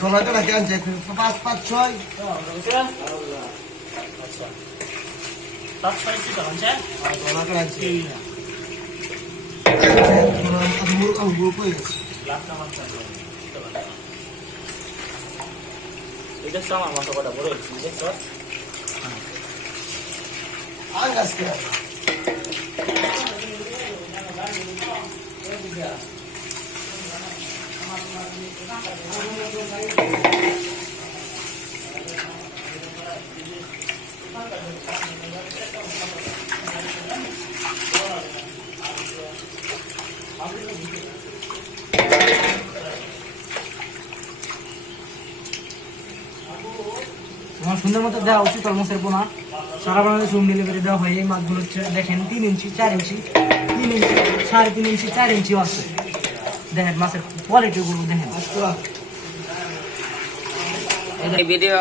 দোলাটা নাকি আনছে পাঁচ পাঁচ ছয়। আচ্ছা তার আমার সুন্দর মতো দেওয়া উচিত অলমোস্টের পোনা সারা বাংলাদেশ হোম ডেলিভারি দেওয়া হয়, এই মাছগুলো হচ্ছে, দেখেন, তিন ইঞ্চি চার ইঞ্চি তিন ইঞ্চি সাড়ে তিন ইঞ্চি চার ইঞ্চিও আছে। দেখেন মাছের কোয়ালিটিগুলো দেখেন। ভিডিও